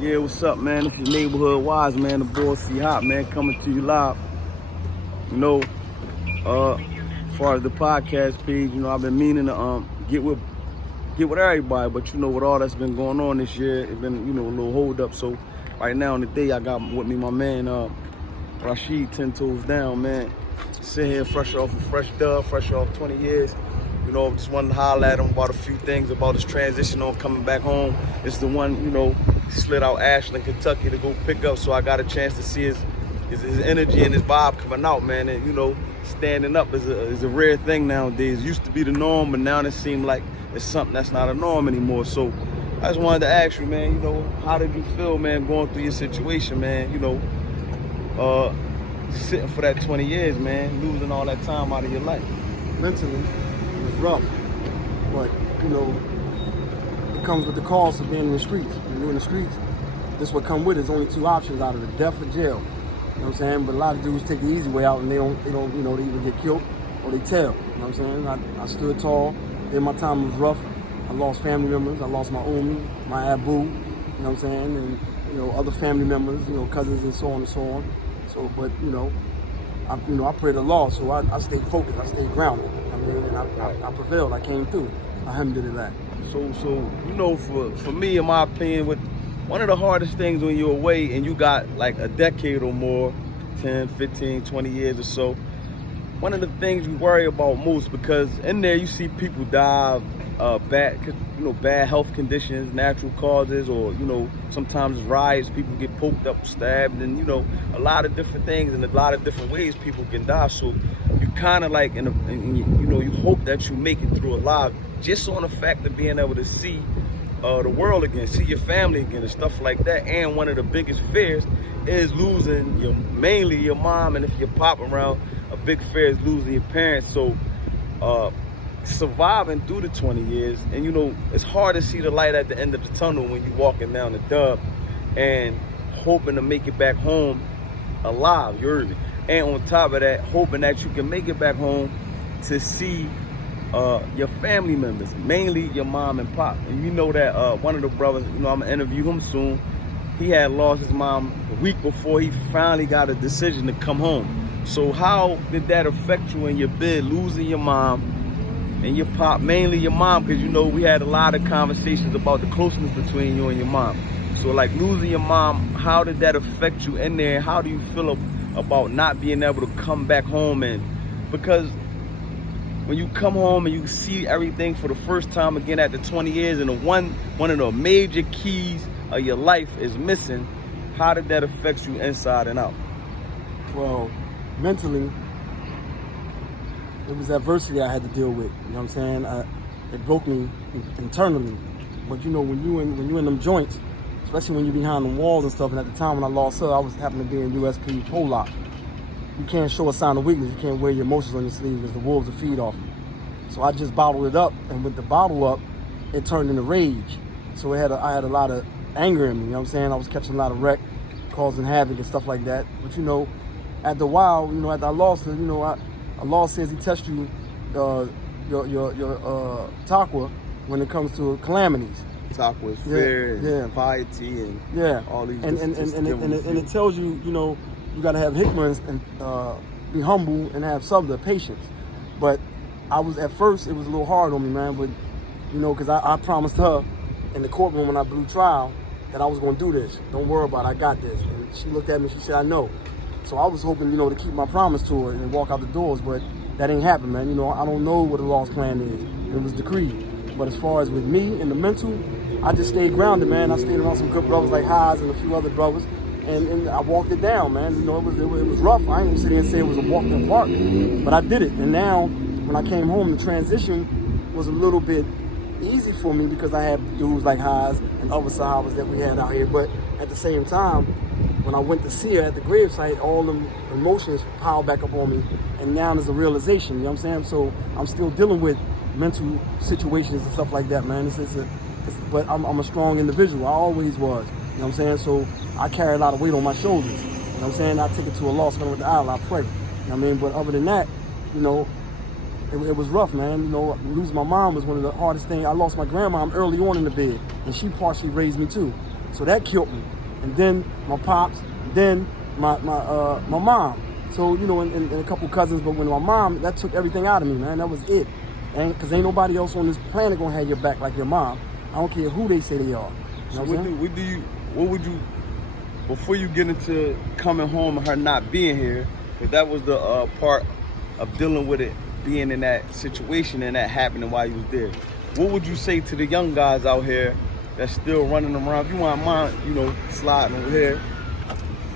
Yeah, what's up, man? This is Neighborhood Wise, man. The boy C Hop, man, coming to you live. You know, as far as the podcast page, I've been meaning to get with everybody, but with all that's been going on this year, it's been a little hold up. So right now on the day, I got with me my man Rashid 10 Toes Down, man. Sitting here fresh off a fresh dub, fresh off 20 years. Just wanted to holler at him about a few things about his transition on coming back home. It's the one, slid out Ashland, Kentucky to go pick up, so I got a chance to see his energy and his vibe coming out, man. And standing up is a rare thing nowadays. It used to be the norm, but now it seems like it's something that's not a norm anymore. So I just wanted to ask you, man, how did you feel, man, going through your situation, man? Sitting for that 20 years, man, losing all that time out of your life. Mentally, it was rough, but it comes with the cost of being in the streets. When you're in the streets, this is what come with it. There's only two options out of it: death or jail. You know what I'm saying? But a lot of dudes take the easy way out, and they don't, they either get killed or they tell. You know what I'm saying? I stood tall. Then my time was rough. I lost family members. I lost my Umi, my Abu. You know what I'm saying? And other family members, cousins and so on and so on. So, but I prayed the law, so I stayed focused. I stayed grounded. And I prevailed. I came through. Alhamdulillah. So for me, in my opinion, one of the hardest things when you're away and you got like a decade or more, 10, 15, 20 years or so, one of the things you worry about most, because in there you see people die of bad health conditions, natural causes, or sometimes riots, people get poked up, stabbed, and a lot of different things, and a lot of different ways people can die. So you kind of like you hope that you make it through alive, just on the fact of being able to see the world again, see your family again, and stuff like that. And one of the biggest fears is losing mainly your mom, and if your pop around, a big fear is losing your parents. So surviving through the 20 years, and it's hard to see the light at the end of the tunnel when you're walking down the dub and hoping to make it back home alive. You heard me? And on top of that, hoping that you can make it back home to see your family members, mainly your mom and pop. And that one of the brothers, I'm gonna interview him soon. He had lost his mom a week before he finally got a decision to come home. So how did that affect you in your bid, losing your mom and your pop, mainly your mom? Because we had a lot of conversations about the closeness between you and your mom. So like losing your mom, how did that affect you in there? How do you feel about not being able to come back home? And because when you come home and you see everything for the first time again after 20 years, and one of the major keys of your life is missing, how did that affect you inside and out? Well, mentally, it was adversity I had to deal with. You know what I'm saying? It broke me internally. But when you in them joints, especially when you're behind the walls and stuff, and at the time when I lost her, I was happening to be in USP Pollock. You can't show a sign of weakness. You can't wear your emotions on your sleeve because the wolves will feed off you. So I just bottled it up, and with the bottle up, it turned into rage. So I had a lot of anger in me. You know what I'm saying? I was catching a lot of wreck, causing havoc and stuff like that. But after a while, after I lost her, Allah says He tests you, your taqwa when it comes to calamities. Taqwa is fear, and piety, and all these. And it tells you, you got to have hikmah and be humble and have sabr, patience. But at first it was a little hard on me, man. But because I promised her in the courtroom when I blew trial that I was going to do this. Don't worry about it, I got this. And she looked at me, she said, I know. So I was hoping, to keep my promise to her and walk out the doors, but that ain't happened, man. I don't know what the Lord's plan is. It was decreed. But as far as with me and the mental, I just stayed grounded, man. I stayed around some good brothers like Haas and a few other brothers, and I walked it down, man. It was rough. I ain't gonna sit here and say it was a walk in the park, but I did it. And now, when I came home, the transition was a little bit easy for me because I had dudes like Haas and other sahabas that we had out here. But at the same time, when I went to see her at the gravesite, all them emotions piled back up on me, and now there's a realization, you know what I'm saying? So I'm still dealing with mental situations and stuff like that, man. But I'm a strong individual. I always was, you know what I'm saying? So I carry a lot of weight on my shoulders, you know what I'm saying? I take it to Allah subhanahu wa ta'ala, I pray, you know what I mean? But other than that, it was rough, man. Losing my mom was one of the hardest things. I lost my grandma early on in the bed, and she partially raised me too. So that killed me. And then my pops, then my mom. So, you know, and a couple cousins, but when my mom, that took everything out of me, man. That was it. Because ain't nobody else on this planet gonna have your back like your mom. I don't care who they say they are. You know what would you, before you get into coming home and her not being here, because that was the part of dealing with it, being in that situation and that happening while you was there. What would you say to the young guys out here that's still running around? If you want mine, you know, sliding over here,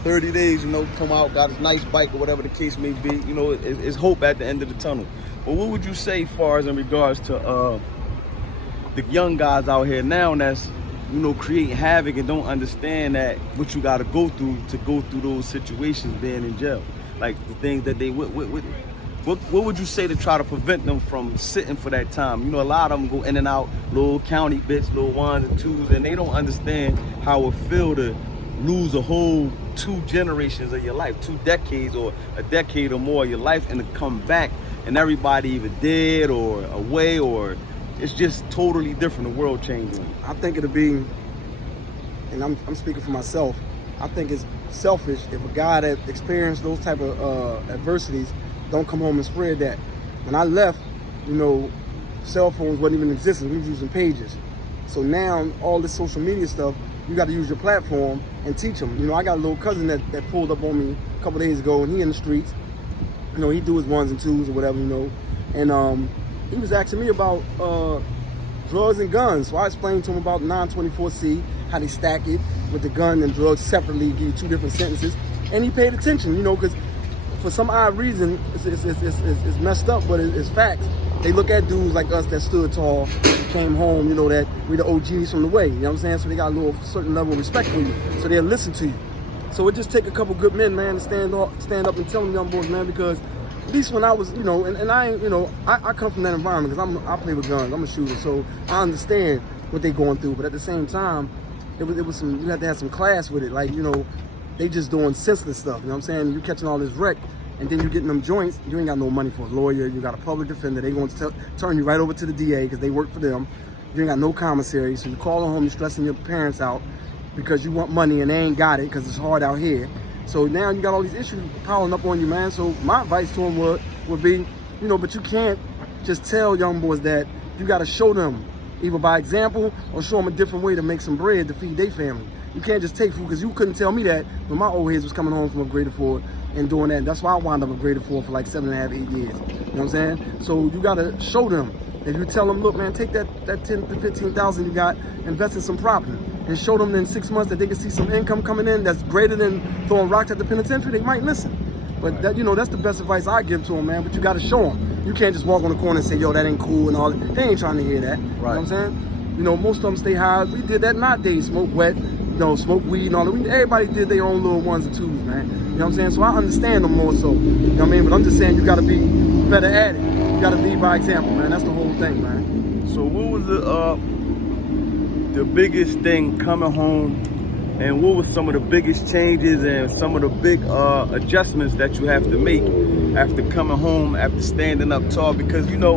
30 days, you know, come out, got his nice bike or whatever the case may be, you know, it's hope at the end of the tunnel. But what would you say far as in regards to the young guys out here now that's, you know, creating havoc and don't understand that what you got to go through those situations being in jail? Like the things that they, what would you say to try to prevent them from sitting for that time? You know, a lot of them go in and out, little county bits, little ones and twos, and they don't understand how it feel to lose a whole 2 generations of your life, 2 decades or a decade or more of your life, and to come back and everybody either dead or away, or it's just totally different, the world changing. I think it'll be, and I'm speaking for myself, I think it's selfish if a guy that experienced those type of adversities don't come home and spread that. When I left, you know, cell phones wasn't even existing. We was using pages. So now all this social media stuff, you got to use your platform and teach them. You know, I got a little cousin that pulled up on me a couple days ago, and he in the streets. You know, he do his 1s and 2s or whatever, you know. And he was asking me about drugs and guns. So I explained to him about 924C, how they stack it with the gun and drugs separately, give you 2 different sentences. And he paid attention, you know, because for some odd reason, it's messed up, but it's facts. They look at dudes like us that stood tall, came home, you know, that we the OGs from the way, you know what I'm saying? So they got a little certain level of respect for you, so they'll listen to you. So it just take a couple good men, man, to stand up and tell them young boys, man, because at least when I was, you know, and I ain't, you know, I come from that environment because I play with guns, I'm a shooter, so I understand what they going through, but at the same time, it was some, you have to have some class with it, like, you know, they just doing senseless stuff, you know what I'm saying? You catching all this wreck, and then you getting them joints, you ain't got no money for a lawyer, you got a public defender, they going to turn you right over to the DA because they work for them. You ain't got no commissary, so you calling home, you stressing your parents out because you want money and they ain't got it because it's hard out here. So now you got all these issues piling up on you, man. So my advice to them would be, you know, but you can't just tell young boys that. You got to show them, either by example or show them a different way to make some bread to feed their family. You can't just take food, because you couldn't tell me that when my old heads was coming home from Upgraded Ford and doing that. That's why I wound up Upgraded Ford for like 7.5, 8 years. You know what I'm saying? So you got to show them. If you tell them, look, man, take that 10 to 15,000 you got, invest in some property, and show them in 6 months that they can see some income coming in that's greater than throwing rocks at the penitentiary, they might listen. But that, you know, that's the best advice I give to them, man. But you got to show them. You can't just walk on the corner and say, yo, that ain't cool and all that. They ain't trying to hear that. Right. You know what I'm saying? You know, most of them stay high. We did that in our days, smoke wet, you know, smoke weed and all that. Everybody did their own little 1s and 2s, man. You know what I'm saying? So I understand them more so. You know what I mean? But I'm just saying you got to be better at it. You got to lead by example, man. That's the whole thing, man. So what was the biggest thing coming home, and what was some of the biggest changes and some of the big adjustments that you have to make after coming home, after standing up tall? Because, you know,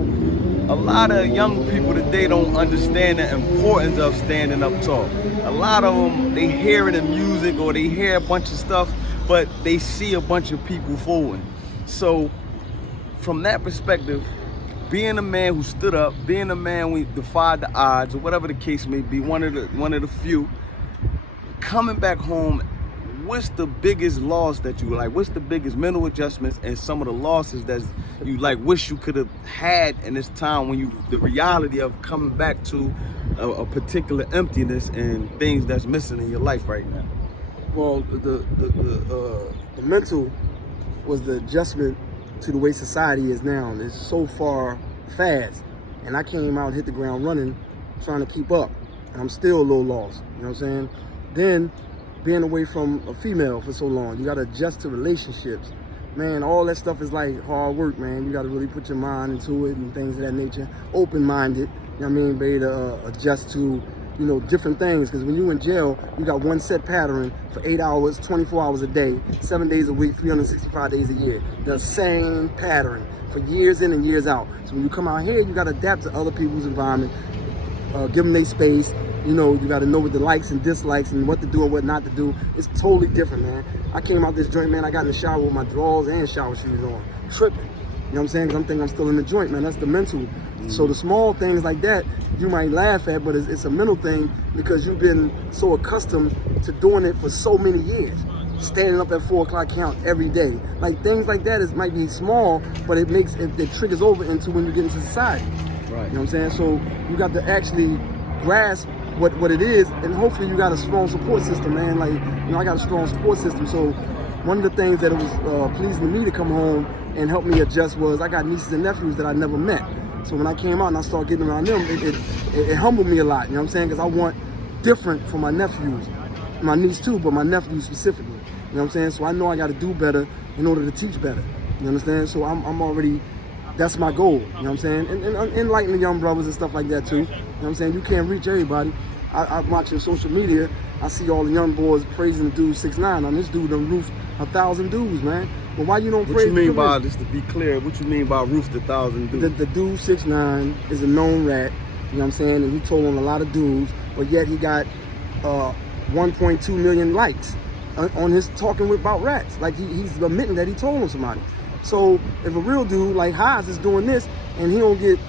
a lot of young people today don't understand the importance of standing up tall. A lot of them, they hear it in music or they hear a bunch of stuff, but they see a bunch of people falling. So from that perspective, being a man who stood up, being a man who defied the odds, or whatever the case may be, one of the few, coming back home, what's the biggest loss that you like? What's the biggest mental adjustments and some of the losses that you like wish you could have had in this time when the reality of coming back to a particular emptiness and things that's missing in your life right now? Well, the mental was the adjustment to the way society is now. And it's so far fast, and I came out and hit the ground running trying to keep up, and I'm still a little lost, you know what I'm saying? Then being away from a female for so long, you got to adjust to relationships, man. All that stuff is like hard work, man. You got to really put your mind into it and things of that nature, open-minded, you know what I mean, be able to adjust to, you know, different things. Because when you in jail, you got one set pattern for 8 hours, 24 hours a day, 7 days a week, 365 days a year. The same pattern for years in and years out. So when you come out here, you got to adapt to other people's environment, give them their space, you You know, you got to know what the likes and dislikes and what to do and what not to do. It's totally different, man. I came out this joint, man. I got in the shower with my drawers and shower shoes on, tripping. You know what I'm saying? 'Cause I'm thinking I'm still in the joint, man. That's the mental. So the small things like that, you might laugh at, but it's a mental thing because you've been so accustomed to doing it for so many years. Standing up at 4 o'clock count every day. Like things like that might be small, but it triggers over into when you get into society. Right. You know what I'm saying? So you got to actually grasp what it is, and hopefully you got a strong support system, man. Like, you know, I got a strong support system. So one of the things that it was pleasing to me to come home and help me adjust was I got nieces and nephews that I never met. So when I came out and I started getting around them, it humbled me a lot, you know what I'm saying? Because I want different for my nephews, my niece too, but my nephews specifically. You know what I'm saying? So I know I got to do better in order to teach better. You understand? So I'm already, that's my goal. You know what I'm saying? And enlighten the young brothers and stuff like that too. You know what I'm saying? You can't reach everybody. I'm watching social media. I see all the young boys praising the dude 6ix9ine. On this dude done roofed 1,000 dudes, man. But why you don't praise? What you mean by, just to be clear, what you mean by roofed 1,000 dudes? The dude 6ix9ine is a known rat. You know what I'm saying? And he told on a lot of dudes, but yet he got 1.2 million likes on his talking about rats. Like he's admitting that he told on somebody. So if a real dude like Haas is doing this and he don't get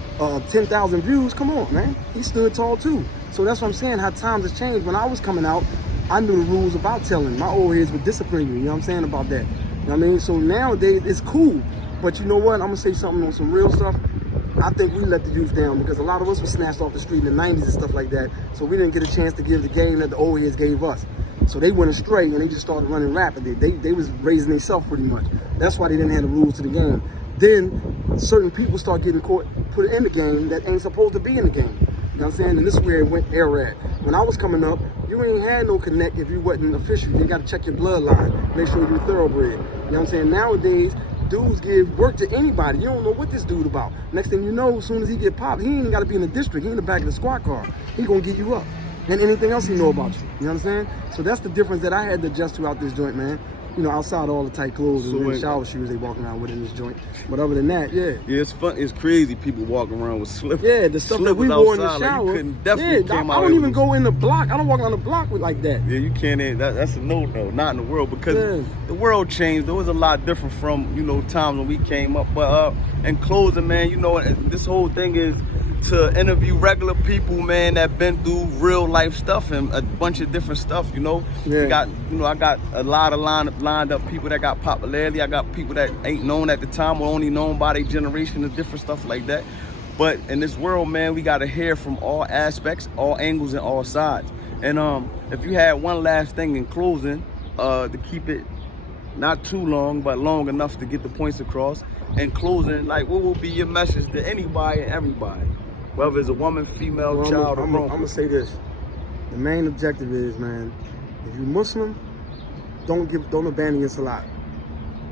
10,000 views, come on, man. He stood tall too. So that's what I'm saying, how times have changed. When I was coming out, I knew the rules about telling. My old heads would discipline you, you know what I'm saying, about that. You know what I mean? So nowadays, it's cool. But you know what? I'm going to say something on some real stuff. I think we let the youth down because a lot of us were snatched off the street in the 90s and stuff like that. So we didn't get a chance to give the game that the old heads gave us. So they went astray and they just started running rapidly. They was raising themselves pretty much. That's why they didn't have the rules to the game. Then certain people start getting caught, put in the game that ain't supposed to be in the game. You know what I'm saying? And this is where it went air at. When I was coming up, you ain't had no connect if you wasn't official. You got to check your bloodline, make sure you're thoroughbred. You know what I'm saying? Nowadays, dudes give work to anybody. You don't know what this dude about. Next thing you know, as soon as he get popped, he ain't got to be in the district. He in the back of the squad car. He gonna get you up. And anything else he know about you. You know what I'm saying? So that's the difference that I had to adjust to out this joint, man. You know, outside all the tight clothes and shower shoes they walking around with in this joint. But other than that, yeah. Yeah, it's fun. It's crazy people walking around with slippers. Yeah, the stuff that we wore in the shower. Like you definitely I don't even go in the block. I don't walk on the block with like that. Yeah, you can't. That's a no-no. Not in the world because the world changed. There was a lot different from, you know, times when we came up. But in closing, man, you know, this whole thing is to interview regular people, man, that been through real life stuff and a bunch of different stuff, you know. Yeah. We got, you know, I got a lot of lined up people that got popularity. I got people that ain't known at the time or only known by their generation and different stuff like that. But in this world, man, we got to hear from all aspects, all angles, and all sides. And if you had one last thing in closing, to keep it not too long, but long enough to get the points across. In closing, like, what will be your message to anybody and everybody? Whether it's a woman, female, child, or grown. I'm gonna say this. The main objective is, man, if you're Muslim, don't abandon your salat.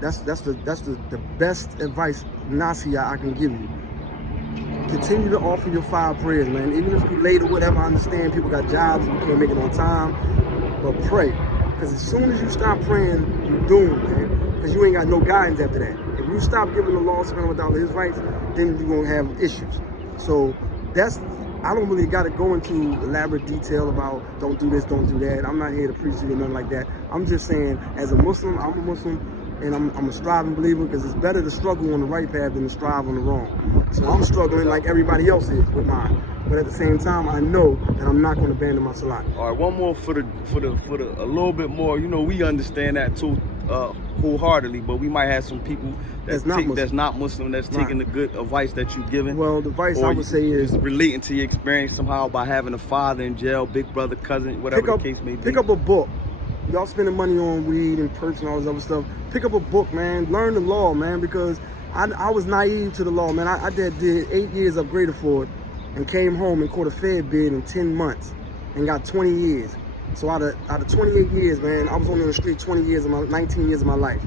That's the best advice, nasiya, I can give you. Continue to offer your 5 prayers, man. Even if you're late or whatever, I understand people got jobs, you can't make it on time, but pray. Because as soon as you stop praying, you're doomed, man. Because you ain't got no guidance after that. If you stop giving the law subhanahu wa ta'ala his rights, then you're gonna have issues. So I don't really got to go into elaborate detail about don't do this, don't do that. I'm not here to preach to you or nothing like that. I'm just saying, as a Muslim, I'm a Muslim, and I'm a striving believer because it's better to struggle on the right path than to strive on the wrong. So I'm struggling like everybody else is with mine. But at the same time, I know that I'm not going to abandon my salat. All right, one more for a little bit more. You know, we understand that too wholeheartedly, but we might have some people that's not Muslim that's taking the good advice that you're giving. Well, the advice I would say is relating to your experience somehow by having a father in jail, big brother, cousin, whatever the case may be. Pick up a book. Y'all spending money on weed and perks and all this other stuff. Pick up a book, man. Learn the law, man, because I was naive to the law, man. I did 8 years upgraded for it and came home and caught a Fed bid in 10 months and got 20 years. So out of 28 years, man, I was only on the street 19 years of my life.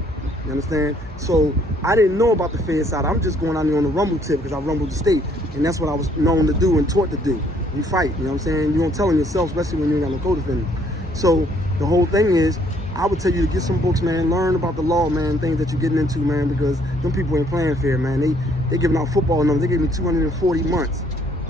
You understand? So I didn't know about the Fed side. I'm just going out there on the rumble tip because I rumbled the state. And that's what I was known to do and taught to do. You fight, you know what I'm saying? You don't tell on yourself, especially when you ain't got no co-defendant. So the whole thing is, I would tell you to get some books, man. Learn about the law, man. Things that you're getting into, man, because them people ain't playing fair, man. They giving out football numbers. They gave me 240 months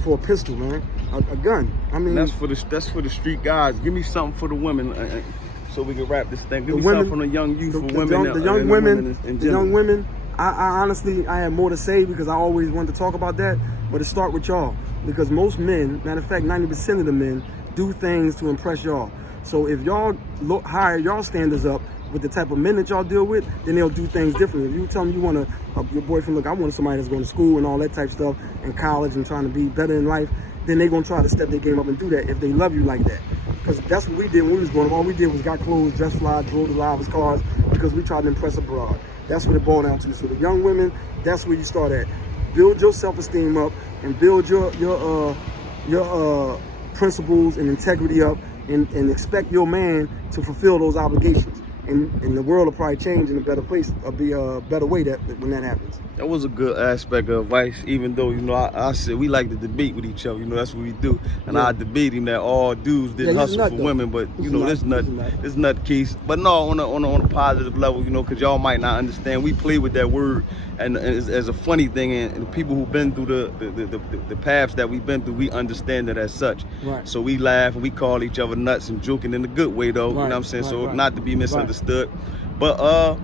for a pistol, man. a gun. I mean, And that's for the street guys. Give me something for the women, so we can wrap this thing. Give me women, something from the young youth, for women, the young and women, in the general. young women. I honestly, I have more to say because I always wanted to talk about that. But it start with y'all, because most men, matter of fact, 90% of the men do things to impress y'all. So if y'all higher y'all standards up with the type of men that y'all deal with, then they'll do things differently. If you tell them you want your boyfriend, look, I want somebody that's going to school and all that type of stuff, and college and trying to be better in life, then they're going to try to step their game up and do that if they love you like that. Because that's what we did when we was growing up. All we did was got clothes, dressed fly, drove the loudest cars, because we tried to impress abroad. That's what it boiled down to. So the young women, that's where you start at. Build your self-esteem up and build your principles and integrity up, and expect your man to fulfill those obligations. And the world will probably change in a better place, or be a better way when that happens. That was a good aspect of advice, even though, you know, I said we like to debate with each other. You know, that's what we do. And Yeah. I debate him that all dudes didn't Yeah, he's hustle nut, for though. women, but you He's know, nut. this nut, He's nut. this nut case. But no, on a positive level, you know, because y'all might not understand. We play with that word and as a funny thing, and the people who've been through the paths that we've been through, we understand it as such. Right. So we laugh and we call each other nuts and joking in a good way, though. You know what I'm saying? Right, So right. not to be misunderstood. But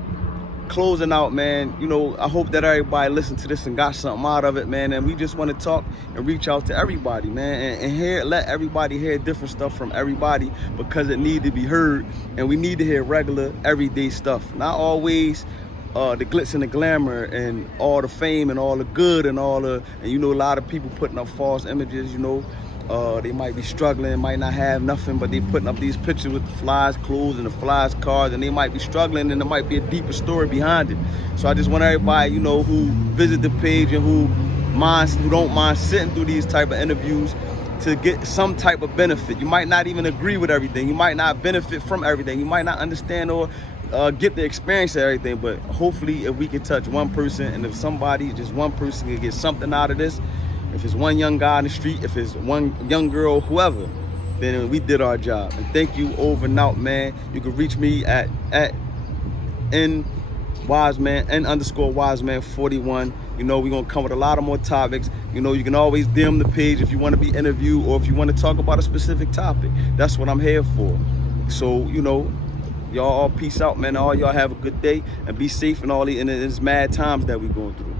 closing out, man, you know, I hope that everybody listened to this and got something out of it, man. And we just want to talk and reach out to everybody, man, and let everybody hear different stuff from everybody, because it need to be heard, and we need to hear regular, everyday stuff. Not always the glitz and the glamour and all the fame and all the good and and you know, a lot of people putting up false images, you know. They might be struggling, might not have nothing, but they putting up these pictures with the flies clothes and the flies cars, and they might be struggling, and there might be a deeper story behind it. So I just want everybody, you know, who visit the page and who don't mind sitting through these type of interviews to get some type of benefit. You might not even agree with everything. You might not benefit from everything. You might not understand or get the experience of everything, but hopefully if we can touch one person, and if somebody, just one person, can get something out of this, if it's one young guy in the street, if it's one young girl, whoever, then we did our job. And thank you over and out, man. You can reach me at N_Wiseman41. You know, we're gonna come with a lot of more topics. You know, you can always DM the page if you want to be interviewed or if you want to talk about a specific topic. That's what I'm here for. So, you know, y'all all peace out, man. All y'all have a good day and be safe in these mad times that we're going through.